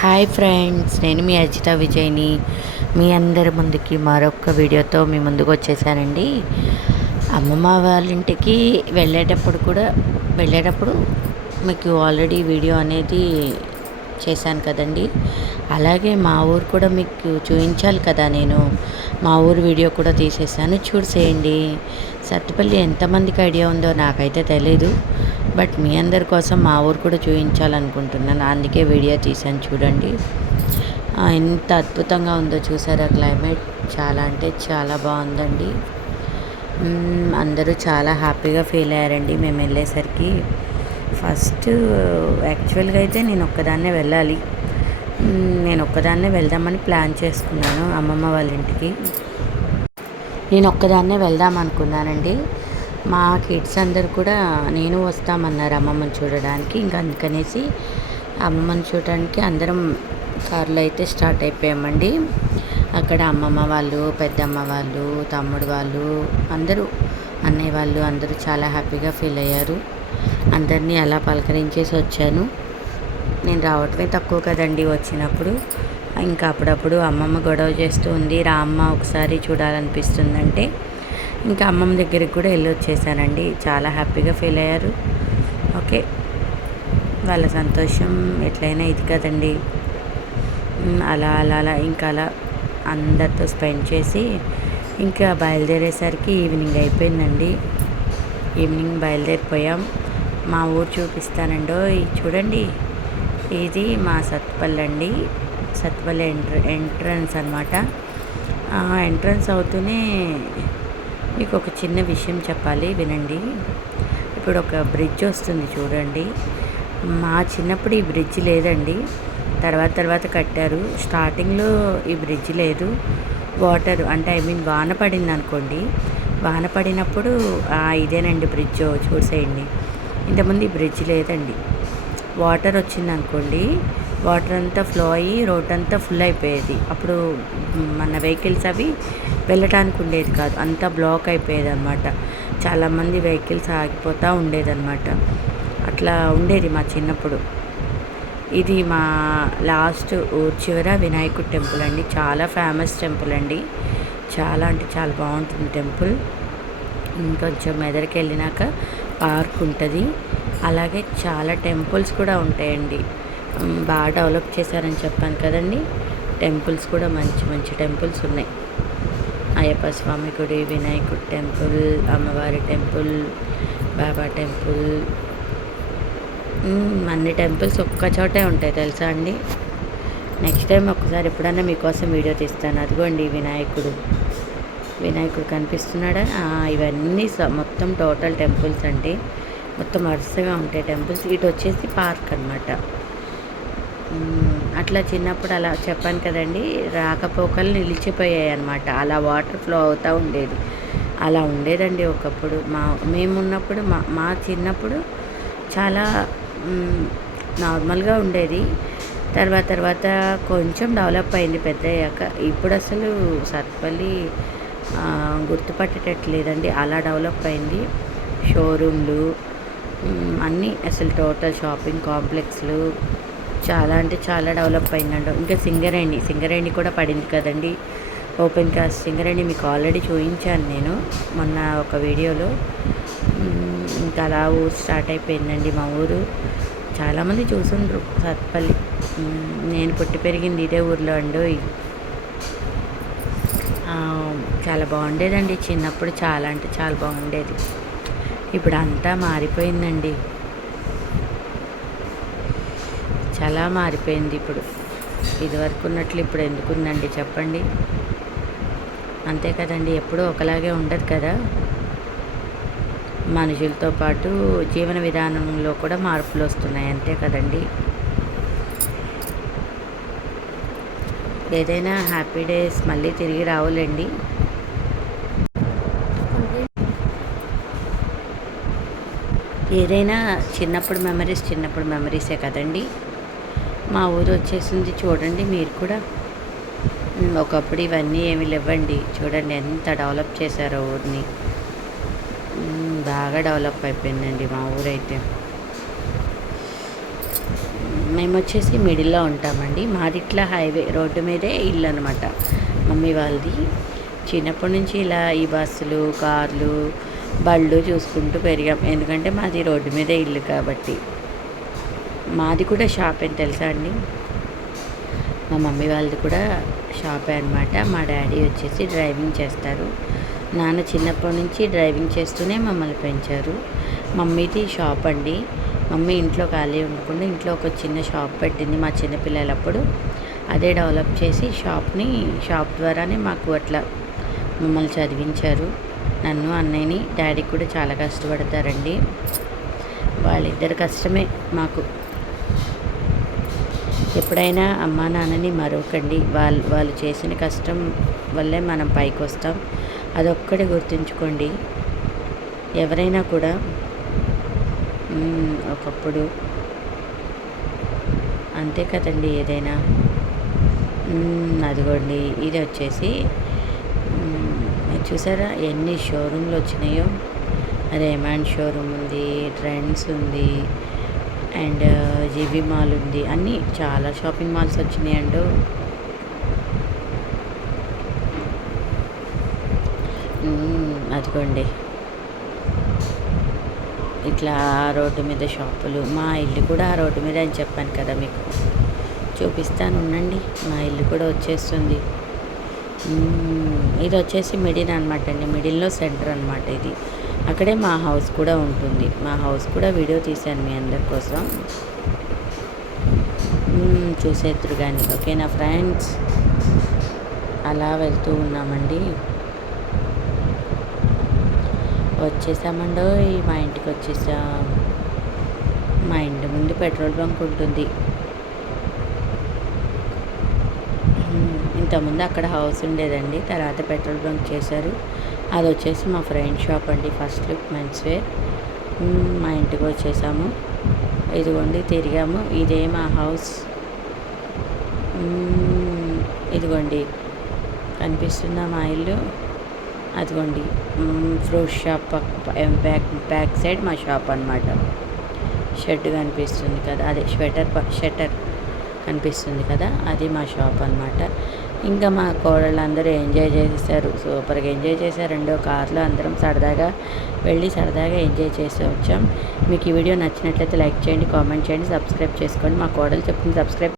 Hi friends, నేను మీ అజిత విజయ్ని మీ అందరి ముందుకి మరొక వీడియోతో మీ ముందుకు వచ్చేసానండి. అమ్మమ్మ వాళ్ళ ఇంటికి వెళ్ళేటప్పుడు మీకు ఆల్రెడీ వీడియో అనేది చేశాను కదండి. అలాగే మా ఊరు కూడా మీకు చూపించాలి కదా, నేను మా ఊరు వీడియో కూడా తీసేసాను, చూసేయండి. సత్తుపల్లి ఎంతమందికి ఐడియా ఉందో నాకైతే తెలీదు, బట్ మీ అందరి కోసం మా ఊరు కూడా చూపించాలనుకుంటున్నాను, అందుకే వీడియో తీసాను. చూడండి ఎంత అద్భుతంగా ఉందో, చూసారా? క్లైమేట్ చాలా అంటే చాలా బాగుందండి. అందరూ చాలా హ్యాపీగా ఫీల్ అయ్యారండి మేము వెళ్ళేసరికి. ఫస్ట్ యాక్చువల్గా అయితే నేను ఒక్కదాన్నే వెళ్ళాలి, నేను ఒక్కదాన్నే వెళ్దామని ప్లాన్ చేసుకున్నాను అమ్మమ్మ వాళ్ళ ఇంటికి. నేను ఒక్కదాన్నే వెళ్దాం అనుకున్నానండి. మా కిడ్స్ అందరు కూడా నేను వస్తామన్నారు అమ్మమ్మని చూడడానికి. ఇంకా అందుకనేసి అమ్మమ్మని చూడడానికి అందరం కారులో అయితే స్టార్ట్ అయిపోయామండి. అక్కడ అమ్మమ్మ వాళ్ళు, పెద్దమ్మ వాళ్ళు, తమ్ముడు వాళ్ళు, అందరూ అన్నయ్య వాళ్ళు అందరూ చాలా హ్యాపీగా ఫీల్ అయ్యారు. అందరినీ అలా పలకరించేసి వచ్చాను. నేను రావటమే తక్కువ కదండి వచ్చినప్పుడు. ఇంకా అప్పుడప్పుడు అమ్మమ్మ గొడవ చేస్తూ ఉంది, రా అమ్మ ఒకసారి చూడాలనిపిస్తుందంటే ఇంకా అమ్మమ్మ దగ్గరికి కూడా వెళ్ళి వచ్చేసానండి. చాలా హ్యాపీగా ఫీల్ అయ్యారు. ఓకే, వాళ్ళ సంతోషం ఎట్లయినా ఇది కదండి. అలా అలా అలా ఇంకా అలా అందరితో స్పెండ్ చేసి ఇంకా బయలుదేరేసరికి ఈవినింగ్ అయిపోయిందండి. ఈవినింగ్ బయలుదేరిపోయాం. మా ఊరు చూపిస్తానండి. చూడండి, ఇది మా సత్తుపల్లి అండి. సత్తుపల్లి ఎంట్రన్స్ అనమాట. ఎంట్రన్స్ అవుతూనే మీకు ఒక చిన్న విషయం చెప్పాలి, వినండి. ఇప్పుడు ఒక బ్రిడ్జ్ వస్తుంది చూడండి. మా చిన్నప్పుడు ఈ బ్రిడ్జ్ లేదండి, తర్వాత కట్టారు. స్టార్టింగ్లో ఈ బ్రిడ్జ్ లేదు. వాటర్ అంటే వాన పడింది అనుకోండి, వాన పడినప్పుడు ఇదేనండి బ్రిడ్జ్, చూసేయండి. ఇంతకుముందు ఈ బ్రిడ్జ్ లేదండి. వాటర్ వచ్చింది అనుకోండి, వాటర్ అంతా ఫ్లో అయ్యి రోడ్ అంతా ఫుల్ అయిపోయేది. అప్పుడు మన వెహికల్స్ అవి వెళ్ళటానికి ఉండేది కాదు, అంతా బ్లాక్ అయిపోయేది అనమాట. చాలామంది వెహికల్స్ ఆగిపోతూ ఉండేదన్నమాట. అట్లా ఉండేది మా చిన్నప్పుడు. ఇది మా లాస్ట్ ఊరు చివర వినాయకుడి టెంపుల్ అండి. చాలా ఫేమస్ టెంపుల్ అండి. చాలా అంటే చాలా బాగుంటుంది టెంపుల్. ఇంకొంచెం ఎదరికి వెళ్ళినాక పార్క్ ఉంటుంది. అలాగే చాలా టెంపుల్స్ కూడా ఉంటాయండి. బాగా డెవలప్ చేశారని చెప్పాను కదండి. టెంపుల్స్ కూడా మంచి మంచి టెంపుల్స్ ఉన్నాయి. అయ్యప్ప స్వామి గుడి, వినాయకుడి టెంపుల్, అమ్మవారి టెంపుల్, బాబా టెంపుల్, అన్ని టెంపుల్స్ ఒక్క చోటే ఉంటాయి తెలుసా అండి. నెక్స్ట్ టైం ఒకసారి ఎప్పుడన్నా మీకోసం వీడియో తీస్తాను. అదిగోండి వినాయకుడు కనిపిస్తున్నాడా? ఇవన్నీ మొత్తం టోటల్ టెంపుల్స్ అండి. మొత్తం వరుసగా ఉంటాయి టెంపుల్స్. ఇటు వచ్చేసి పార్క్ అనమాట. అట్లా చిన్నప్పుడు అలా చెప్పాను కదండి, రాకపోకలు నిలిచిపోయాయి అనమాట. అలా వాటర్ ఫ్లో అవుతూ ఉండేది. అలా ఉండేదండి ఒకప్పుడు. మేమున్నప్పుడు మా చిన్నప్పుడు చాలా నార్మల్గా ఉండేది. తర్వాత కొంచెం డెవలప్ అయింది పెద్ద అయ్యాక. ఇప్పుడు అసలు సత్తుపల్లి గుర్తుపట్టేటట్లేదండి, అలా డెవలప్ అయింది. షోరూమ్లు అన్నీ, అసలు టోటల్ షాపింగ్ కాంప్లెక్స్లు చాలా అంటే చాలా డెవలప్ అయిందండి. ఇంకా సింగరేణి కూడా పడింది కదండి. ఓపెన్ కాస్ట్ సింగరేణి మీకు ఆల్రెడీ చూపించాను నేను మొన్న ఒక వీడియోలో. ఇంకా అలా ఊరు స్టార్ట్ అయిపోయిందండి మా ఊరు. చాలామంది చూసుండ్రు సత్తుపల్లి. నేను పుట్టి పెరిగింది ఇదే ఊర్లో అండి. చాలా బాగుండేదండి చిన్నప్పుడు, చాలా అంటే చాలా బాగుండేది. ఇప్పుడు అంతా మారిపోయిందండి, చాలా మారిపోయింది ఇప్పుడు. ఇదివరకు ఉన్నట్లు ఇప్పుడు ఎందుకుందండి చెప్పండి. అంతే కదండి, ఎప్పుడూ ఒకలాగే ఉండదు కదా. మనుషులతో పాటు జీవన విధానంలో కూడా మార్పులు వస్తున్నాయి, అంతే కదండి. ఏదైనా హ్యాపీ డేస్ మళ్ళీ తిరిగి రావులేండి. ఏదైనా చిన్నప్పుడు మెమరీసే కదండి. మా ఊరు వచ్చేసింది చూడండి మీరు కూడా. ఒకప్పుడు ఇవన్నీ ఏమి లేవండి. చూడండి ఎంత డెవలప్ చేశారో ఊరిని. బాగా డెవలప్ అయిపోయిందండి మా ఊరైతే. మేము వచ్చేసి మిడిల్లో ఉంటామండి. మాది ఇట్లా హైవే రోడ్డు మీదే ఇల్లు అనమాట మమ్మీ వాళ్ళది. చిన్నప్పటి నుంచి ఇలా ఈ బస్సులు, కార్లు, బళ్ళు చూసుకుంటూ పెరిగాం. ఎందుకంటే మాది రోడ్డు మీదే ఇల్లు కాబట్టి. మాది కూడా షాపే తెలుసా అండి. మా మమ్మీ వాళ్ళది కూడా షాపే అనమాట. మా డాడీ వచ్చేసి డ్రైవింగ్ చేస్తారు. నాన్న చిన్నప్పటి నుంచి డ్రైవింగ్ చేస్తూనే మమ్మల్ని పెంచారు. మమ్మీది షాప్ అండి. మమ్మీ ఇంట్లో ఖాళీ ఉండకుండా ఇంట్లో ఒక చిన్న షాప్ పెట్టింది మా చిన్నపిల్లలప్పుడు. అదే డెవలప్ చేసి షాప్ ద్వారానే మాకు అట్లా మమ్మల్ని చదివించారు. నన్ను అన్నయ్యని. డాడీ కూడా చాలా కష్టపడతారండి. వాళ్ళిద్దరి కష్టమే మాకు. ఎప్పుడైనా అమ్మా నాన్నని మరొకండి. వాళ్ళు చేసిన కష్టం వల్లే మనం పైకి వస్తాం. అదొక్కటి గుర్తుంచుకోండి. ఎవరైనా కూడా ఒకప్పుడు అంతే కదండి ఏదైనా. అదిగోండి ఇది వచ్చేసి చూసారా ఎన్ని షోరూమ్లు వచ్చినాయో. రేమాండ్ షోరూమ్ ఉంది, ట్రెండ్స్ ఉంది, అండ్ జీబీ మాల్ ఉంది. అన్నీ చాలా షాపింగ్ మాల్స్ వచ్చినాయండు. అదిగోండి ఇట్లా రోడ్డు మీద షాపులు. మా ఇల్లు కూడా ఆ రోడ్డు మీద అని చెప్పాను కదా మీకు. చూపిస్తాను ఉండండి. మా ఇల్లు కూడా వచ్చేస్తుంది. ఇది వచ్చేసి మిడిల్ అనమాట అండి. మిడిల్లో సెంటర్ అనమాట ఇది. అక్కడే మా హౌస్ కూడా ఉంటుంది. మా హౌస్ కూడా వీడియో తీశాను మీ అందరి కోసం. చూసేద్దరు కానీ. ఓకేనా ఫ్రెండ్స్, అలా వెళ్తూ ఉన్నామండి. వచ్చేసామండో మా ఇంటికి వచ్చేసాం. మా ఇంటి ముందు పెట్రోల్ బంక్ ఉంటుంది. ఇంతకుముందు అక్కడ హౌస్ ఉండేదండి. తర్వాత పెట్రోల్ బంక్ చేశారు. అది వచ్చేసి మా ఫ్రెండ్ షాప్ అండి. First look men's wear. మా ఇంటికి వచ్చేసాము. ఇదిగోండి తిరిగాము. ఇదే మా హౌస్. ఇదిగోండి కనిపిస్తుందా మా ఇల్లు. అదిగోండి ఫ్రూట్ షాప్ బ్యాక్ సైడ్ మా షాప్ అనమాట. షెడ్ కనిపిస్తుంది కదా, అదే షట్టర్ కనిపిస్తుంది కదా, అది మా షాప్ అనమాట. ఇంకా మా కోడళ్ళు అందరూ ఎంజాయ్ చేసేసారు. సూపర్గా ఎంజాయ్ చేశారండి. కార్లో అందరం సరదాగా వెళ్ళి సరదాగా ఎంజాయ్ చేసి వచ్చాం. మీకు ఈ వీడియో నచ్చినట్లయితే లైక్ చేయండి, కామెంట్ చేయండి, సబ్స్క్రైబ్ చేసుకోండి. మా కోడలు చెప్తుంది సబ్స్క్రైబ్